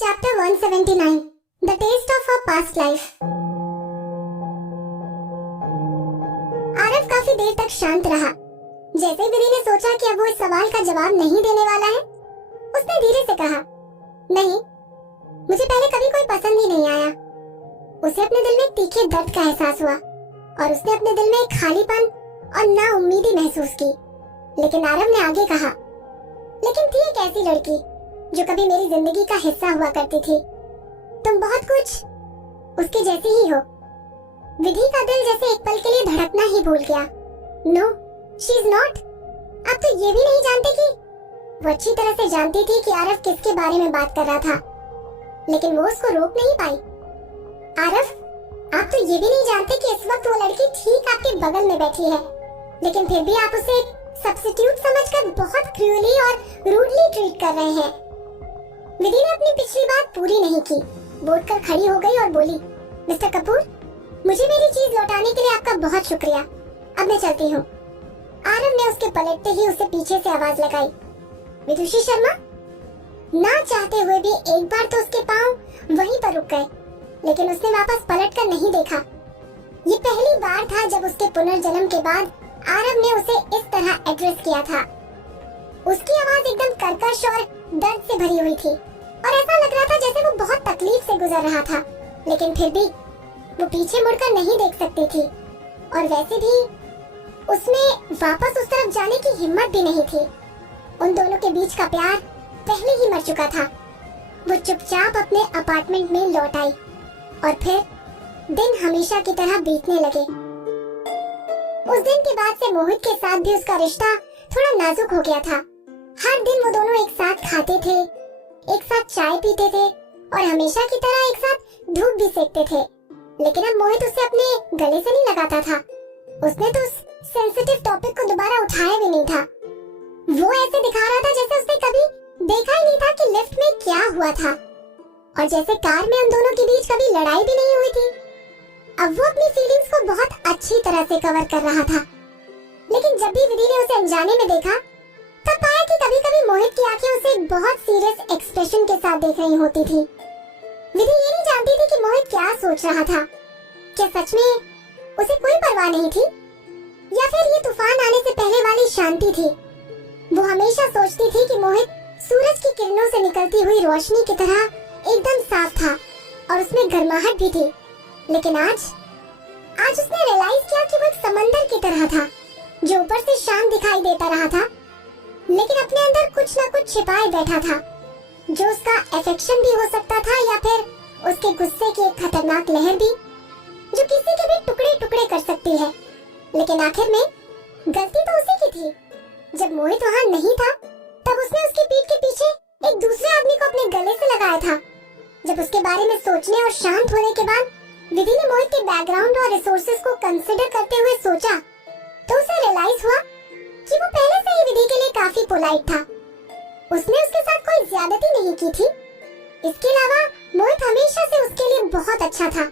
Chapter 179 The Taste of Our Past Life। Aarav काफी देर तक शांत रहा। जैसे विधि ने सोचा कि अब वो इस सवाल का जवाब नहीं देने वाला है, उसने धीरे से कहा, नहीं, मुझे पहले कभी कोई पसंद ही नहीं आया। उसे अपने दिल में एक तीखे दर्द का एहसास हुआ और उसने अपने दिल में एक खालीपन और नाउम्मीदी महसूस की। लेकिन आरव ने आगे कहा, लेकिन थी एक ऐसी लड़की जो कभी मेरी जिंदगी का हिस्सा हुआ करती थी। तुम बहुत कुछ उसके जैसी ही हो। विधि का दिल जैसे एक पल के लिए धड़कना ही भूल गया। No, she is not. अब तो ये भी नहीं जानते कि वो अच्छी तरह से जानती थी कि आरव किसके बारे में बात कर रहा था, लेकिन वो उसको रोक नहीं पाई। आरव, आप तो ये भी नहीं जानते कि इस वक्त वो लड़की ठीक आपके बगल में बैठी है, लेकिन फिर भी आप उसे सब्स्टिट्यूट समझकर बहुत क्रूरली और रूडली ट्रीट कर रहे हैं। विधि ने अपनी पिछली बात पूरी नहीं की, बोलकर खड़ी हो गई और बोली, मिस्टर कपूर, मुझे मेरी चीज लौटाने के लिए आपका बहुत शुक्रिया। अब मैं चलती हूँ। आरव ने उसके पलटते ही उसे पीछे से आवाज लगाई, विदुषी शर्मा। ना चाहते हुए भी एक बार तो उसके पांव वहीं पर रुक गए, लेकिन उसने वापस पलटकर नहीं देखा। ये पहली बार था जब उसके पुनर्जन्म के बाद आरव ने उसे इस तरह एड्रेस किया था। उसकी आवाज एकदम कर्कश और दर्द से भरी हुई थी और ऐसा लग रहा था जैसे वो बहुत तकलीफ से गुजर रहा था, लेकिन फिर भी वो पीछे मुड़कर नहीं देख सकती थी और वैसे भी उसमें वापस उस तरफ जाने की हिम्मत भी नहीं थी। उन दोनों के बीच का प्यार पहले ही मर चुका था। वो चुपचाप अपने अपार्टमेंट में लौट आई और फिर दिन हमेशा की तरह बीतने लगे। उस दिन के बाद से मोहित के साथ भी उसका रिश्ता थोड़ा नाजुक हो गया था। हर दिन वो दोनों एक साथ खाते थे, एक साथ चाय पीते थे और हमेशा की तरह एक साथ धूप भी सेकते थे। लेकिन अब मोहित उसे अपने गले से नहीं लगाता था। उसने तो उस सेंसिटिव टॉपिक को दोबारा उठाया भी नहीं था। वो ऐसे दिखा रहा था जैसे उसने कभी देखा ही नहीं था कि लिफ्ट में क्या हुआ था और जैसे कार में उन दोनों के बीच कभी लड़ाई भी नहीं हुई थी। अब वो अपनी फीलिंग्स को बहुत अच्छी तरह से कवर कर रहा था, लेकिन जब भी विधि ने उसे अनजाने में देखा तब पाया कि कभी-कभी मोहित की आंखें उसे एक बहुत सीरियस एक्सप्रेशन के साथ देख रही होती थी। विधि ये नहीं जानती थी कि मोहित क्या सोच रहा था। क्या सच में उसे कोई परवाह नहीं थी या फिर ये तूफान आने से पहले वाली शांति थी। वो हमेशा सोचती थी कि मोहित सूरज की किरणों से निकलती हुई रोशनी की तरह एकदम साफ था और उसमें गर्माहट भी थी, लेकिन आज उसने रियलाइज किया कि वो एक समंदर की तरह था जो ऊपर से शांत दिखाई देता रहा था, लेकिन अपने अंदर कुछ न कुछ छिपाए बैठा था, जो उसका अफेक्शन भी हो सकता था या फिर उसके गुस्से की एक खतरनाक लहर भी, जो किसी के भी टुकड़े टुकड़े कर सकती है। लेकिन आखिर में गलती तो उसी की थी। जब मोहित वहाँ नहीं था तब उसने उसकी पीठ के पीछे एक दूसरे आदमी को अपने गले से लगाया था। जब उसके बारे में सोचने और शांत होने के बाद विधि ने मोहित के बैकग्राउंड और रिसोर्सेज को कंसिडर करते हुए सोचा तो उसे रियलाइज हुआ कि वो पहले से ही विधि के लिए काफी पोलाइट था। उसने उसके साथ कोई ज्यादती नहीं की थी। इसके अलावा मोहित हमेशा से उसके लिए बहुत अच्छा था।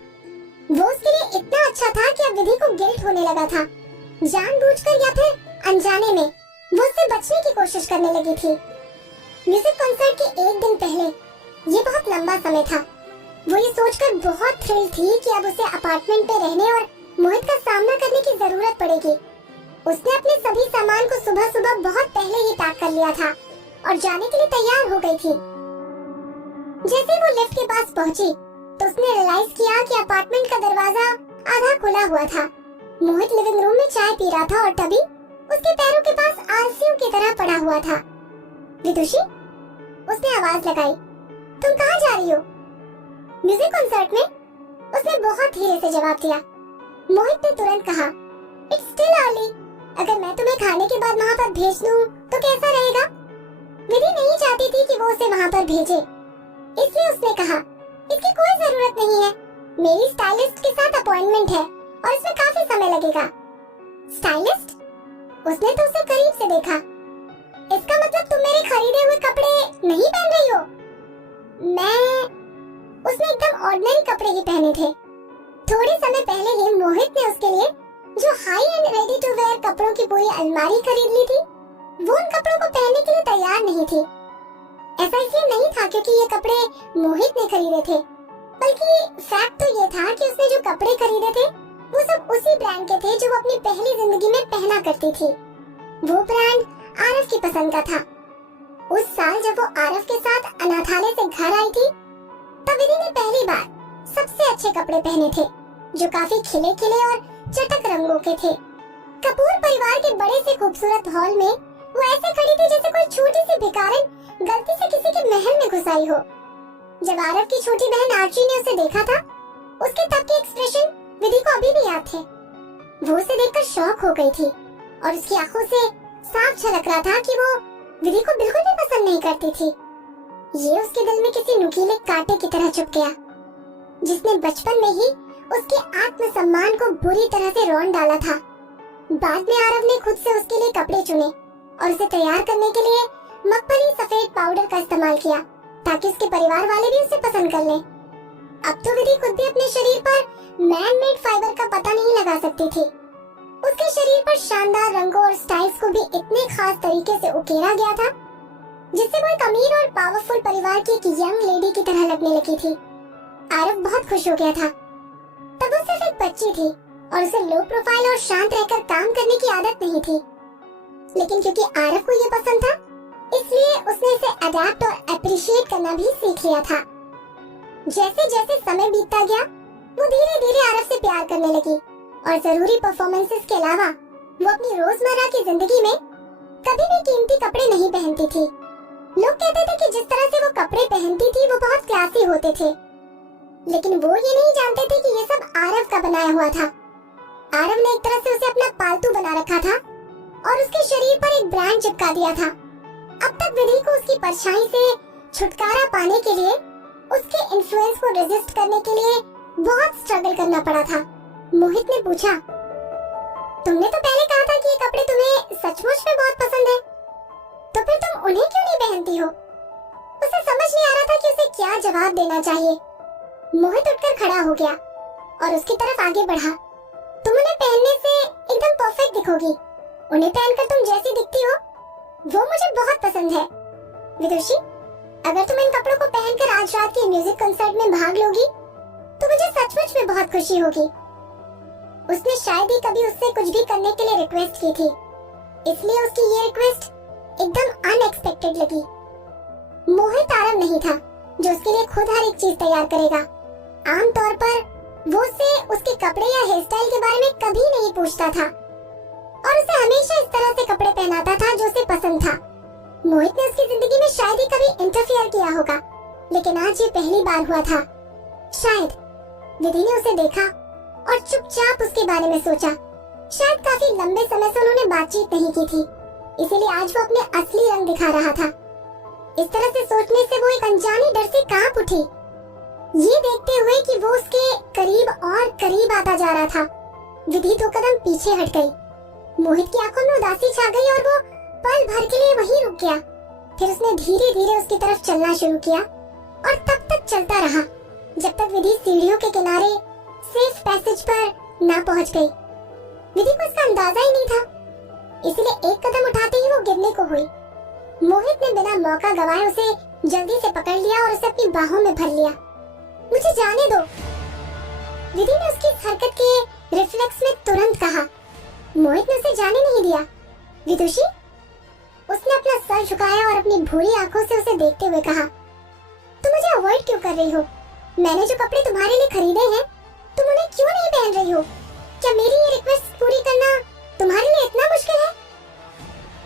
वो उसके लिए इतना अच्छा था कि अब विधि को गिल्ट होने लगा था। जानबूझकर या फिर अनजाने में वो उससे बचने की कोशिश करने लगी थी। म्यूजिक कॉन्सर्ट के एक दिन पहले, ये बहुत लंबा समय था, वो ये सोचकर बहुत थ्रिल थी कि अब उसे अपार्टमेंट पे रहने और मोहित का सामना करने की जरूरत पड़ेगी। उसने अपने सभी सामान को सुबह सुबह बहुत पहले ही पैक कर लिया था और जाने के लिए तैयार हो गई थी। जैसे वो लिफ्ट के पास पहुंची तो उसने रियलाइज किया कि अपार्टमेंट का दरवाजा आधा खुला हुआ था। मोहित लिविंग रूम में चाय पी रहा था और तभी उसके पैरों के पास आलसियों की तरह पड़ा हुआ था। विदुषी, उसने आवाज लगाई, तुम कहाँ जा रही हो? म्यूजिक कॉन्सर्ट में, उसने बहुत धीरे से जवाब दिया। मोहित ने तुरंत कहा, इट्स स्टिल अर्ली। अगर मैं तुम्हें खाने के बाद वहाँ पर भेज दूँ तो कैसा रहेगा? विधि नहीं चाहती थी कि वो उसे वहाँ पर भेजे, इसलिए उसने कहा, इसकी कोई जरूरत नहीं है। मेरी स्टाइलिस्ट के साथ अपॉइंटमेंट है और इसमें काफी समय लगेगा। स्टाइलिस्ट? उसने तो उसे करीब से देखा। इसका मतलब तुम मेरे खरीदे हुए कपड़े नहीं पहन रही हो? उसने एकदम ऑर्डिनरी कपड़े ही पहने थे। थोड़े समय पहले ही मोहित ने उसके लिए जो high end ready to wear कपड़ों की पूरी अलमारी खरीद ली थी, वो उन कपड़ों को पहनने के लिए तैयार नहीं थी। ऐसा इसलिए नहीं था क्योंकि ये कपड़े मोहित ने खरीदे थे, बल्कि फैक्ट तो ये था कि उसने जो कपड़े खरीदे थे वो सब उसी ब्रांड के थे जो वो अपनी पहली जिंदगी में पहना करती थी। वो ब्रांड आरव की पसंद का था। उस साल जब वो आरव के साथ अनाथालय से घर आई थी, तब विधि ने पहली बार सबसे अच्छे कपड़े पहने थे, जो काफी खिले खिले और चटक रंगों के थे। कपूर परिवार के बड़े से खूबसूरत हॉल में वो ऐसे खड़ी थी जैसे कोई छोटी सी भिखारन गलती से किसी के महल में घुस आई हो। जब आरव की छोटी बहन आर्ची ने उसे देखा था, उसके तब के एक्सप्रेशन विधि को अभी भी याद थे। वो उसे देखकर शॉक हो गई थी और उसकी आंखों से साफ झलक रहा था कि वो विधि को बिल्कुल भी पसंद नहीं करती थी। ये उसके दिल में किसी नुकीले कांटे की तरह चुभ गया, जिसने बचपन में ही उसके आत्मसम्मान को बुरी तरह से रौंद डाला था। बाद में आरव ने खुद से उसके लिए कपड़े चुने और उसे तैयार करने के लिए मखमली सफेद पाउडर का इस्तेमाल किया, ताकि उसके परिवार वाले भी उसे पसंद कर लें। अब तो विधि खुद भी अपने शरीर पर मैन मेड फाइबर का पता नहीं लगा सकती थी। उसके शरीर पर शानदार रंगों और स्टाइल्स को भी इतने खास तरीके से उकेरा गया था, जिससे वो एक अमीर और पावरफुल परिवार की एक यंग लेडी की तरह लगने लगी थी। आरव बहुत खुश हो गया था। तब वो सिर्फ एक बच्ची थी और उसे लो प्रोफाइल और शांत रहकर काम करने की आदत नहीं थी, लेकिन क्योंकि आरव को ये पसंद था, इसलिए उसने इसे अडैप्ट और अप्रिशिएट करना भी सीख लिया था। जैसे जैसे समय बीतता गया, वो धीरे धीरे आरव से प्यार करने लगी और जरूरी परफॉर्मेंसेस के अलावा वो अपनी रोजमर्रा की जिंदगी में कभी भी कीमती कपड़े नहीं पहनती थी। लोग कहते थे कि जिस तरह से वो कपड़े पहनती थी वो बहुत क्लासी होते थे, लेकिन वो ये नहीं जानते थे कि ये सब आरव का बनाया हुआ था। आरव ने एक तरह से उसे अपना पालतू बना रखा था और उसके शरीर पर एक ब्रांड चिपका दिया था। अब तक विधि को उसकी परछाई से छुटकारा पाने के लिए, उसके इन्फ्लुएंस को रेजिस्ट करने के लिए बहुत स्ट्रगल करना पड़ा था। मोहित ने पूछा, तुमने तो पहले कहा था कि ये कपड़े तुम्हें सचमुच में बहुत पसंद है, तो फिर तुम उन्हें क्यों नहीं पहनती हो? उसे समझ नहीं आ रहा था कि उसे क्या जवाब देना चाहिए। मोहित उठकर खड़ा हो गया और उसकी तरफ आगे बढ़ा। तुम उन्हें पहनने से एकदम परफेक्ट दिखोगी। उन्हें पहनकर तुम जैसी दिखती हो वो मुझे बहुत पसंद है। विदुषी, अगर तुम इन कपड़ों को पहनकर आज रात के म्यूजिक कंसर्ट में भाग लोगी तो मुझे सचमुच में बहुत खुशी होगी। उसने शायद ही कभी उससे कुछ भी करने के लिए रिक्वेस्ट की थी, इसलिए उसकी ये रिक्वेस्ट एकदम अनएक्सपेक्टेड लगी। मोहित आरव नहीं था जो उसके लिए खुद हर एक चीज तैयार करेगा। आमतौर पर वो उससे उसके कपड़े या हेयर स्टाइल के बारे में कभी नहीं पूछता था और उसे हमेशा इस तरह से कपड़े पहनाता था जो उसे पसंद था। मोहित ने उसकी जिंदगी में शायद ही कभी इंटरफियर किया होगा, लेकिन आज ये पहली बार हुआ था। शायद विधि ने उसे देखा और चुपचाप उसके बारे में सोचा। शायद काफी लंबे समय से उन्होंने बातचीत नहीं की थी, इसीलिए आज वो अपने असली रंग दिखा रहा था। इस तरह से सोचने से वो एक अनजानी डर से कांप उठी, ये देखते हुए कि वो उसके करीब और करीब आता जा रहा था। विधि 2 कदम पीछे हट गई। मोहित की आंखों में उदासी छा गई और वो पल भर के लिए वहीं रुक गया। फिर उसने धीरे धीरे उसकी तरफ चलना शुरू किया और तब तक चलता रहा जब तक विधि सीढ़ियों के किनारे सेफ पैसेज पर ना पहुंच गई। विधि को इसका अंदाजा ही नहीं था, इसलिए एक कदम उठाते ही वो गिरने को हुई। मोहित ने बिना मौका गवाए उसे जल्दी से पकड़ लिया और उसे अपनी बाहों में भर लिया। मुझे जाने दो, विधि ने उसकी इस हरकत के रिफ्लेक्स में तुरंत कहा। मोहित ने उसे जाने नहीं दिया। विदुषी, उसने अपना सर झुकाया और अपनी भूरी आंखों से उसे देखते हुए कहा, तुम मुझे अवॉइड क्यों कर रही हो? मैंने जो कपड़े तुम्हारे लिए खरीदे हैं, तुम उन्हें क्यों नहीं पहन रही हो? क्या मेरी ये रिक्वेस्ट पूरी करना तुम्हारे लिए इतना मुश्किल है?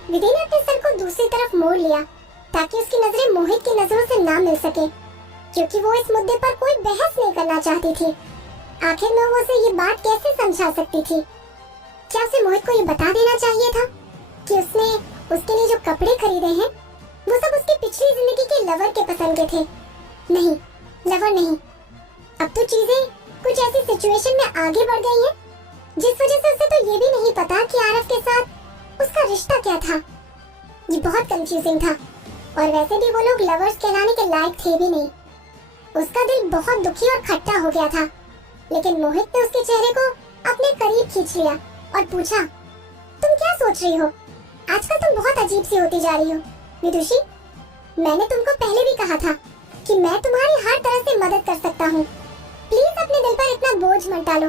विधि ने अपने सर को दूसरी तरफ मोड़ लिया ताकि उसकी नजरें मोहित की नजरों से ना मिल सके, क्योंकि वो इस मुद्दे पर कोई बहस नहीं करना चाहती थी। आखिर में वो उसे ये बात कैसे समझा सकती थी? क्या उसे मोहित को ये बता देना चाहिए था कि उसने उसके लिए जो कपड़े खरीदे हैं वो सब उसकी पिछली जिंदगी के लवर के पसंद के थे? नहीं, लवर नहीं। अब तो चीजें कुछ ऐसी सिचुएशन में आगे बढ़ गई हैं जिस वजह से उसे तो ये भी नहीं पता कि आरव के साथ उसका रिश्ता क्या था। ये बहुत कंफ्यूजिंग था और वैसे भी वो लोग लवर्स कहलाने के लायक थे भी नहीं। उसका दिल बहुत दुखी और खट्टा हो गया था, लेकिन मोहित ने उसके चेहरे को अपने करीब खींच लिया और पूछा, तुम क्या सोच रही हो? आजकल तुम बहुत अजीब सी होती जा रही हो। विदुषी, मैंने तुमको पहले भी कहा था कि मैं तुम्हारी हर तरह से मदद कर सकता हूँ। प्लीज अपने दिल पर इतना बोझ मत डालो,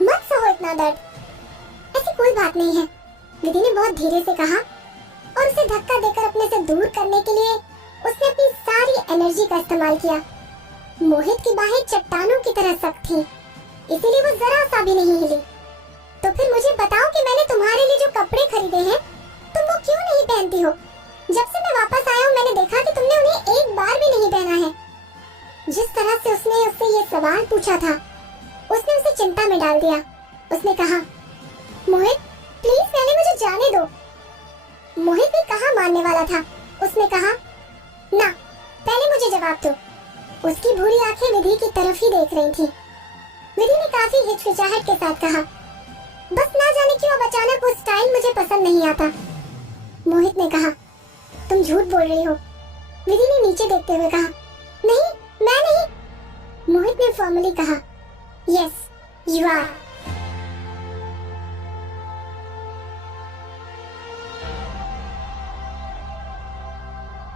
मत सहो इतना दर्द। ऐसी कोई बात नहीं है, विधि ने बहुत धीरे से कहा और उसे धक्का देकर अपने से दूर करने के लिए उसने अपनी सारी एनर्जी का इस्तेमाल किया। मोहित की बाहें चट्टानों की तरह सख्त थी, इसीलिए वो जरा सा भी नहीं हिली। तो फिर मुझे बताओ कि मैंने तुम्हारे लिए जो कपड़े खरीदे हैं तुम वो क्यों नहीं पहनती हो? जब से मैं वापस आया हूँ मैंने देखा कि तुमने उन्हें एक बार भी नहीं पहना है। जिस तरह से उसने उससे ये सवाल पूछा था उसने उसे चिंता में डाल दिया। उसने कहा, मोहित प्लीज पहले मुझे जाने दो। मोहित भी कहाँ मानने वाला था। उसने कहा, ना पहले मुझे जवाब दो। उसकी भूरी आंखें विधि की तरफ ही देख रही थी। विधि ने काफी हिचकिचाहट के साथ कहा, बस ना जाने क्यों अब अचानक वो स्टाइल मुझे पसंद नहीं आता। मोहित ने कहा, तुम झूठ बोल रही हो। विधि ने नीचे देखते हुए कहा, नहीं मैं नहीं। मोहित ने फॉर्मली कहा, यस यू आर।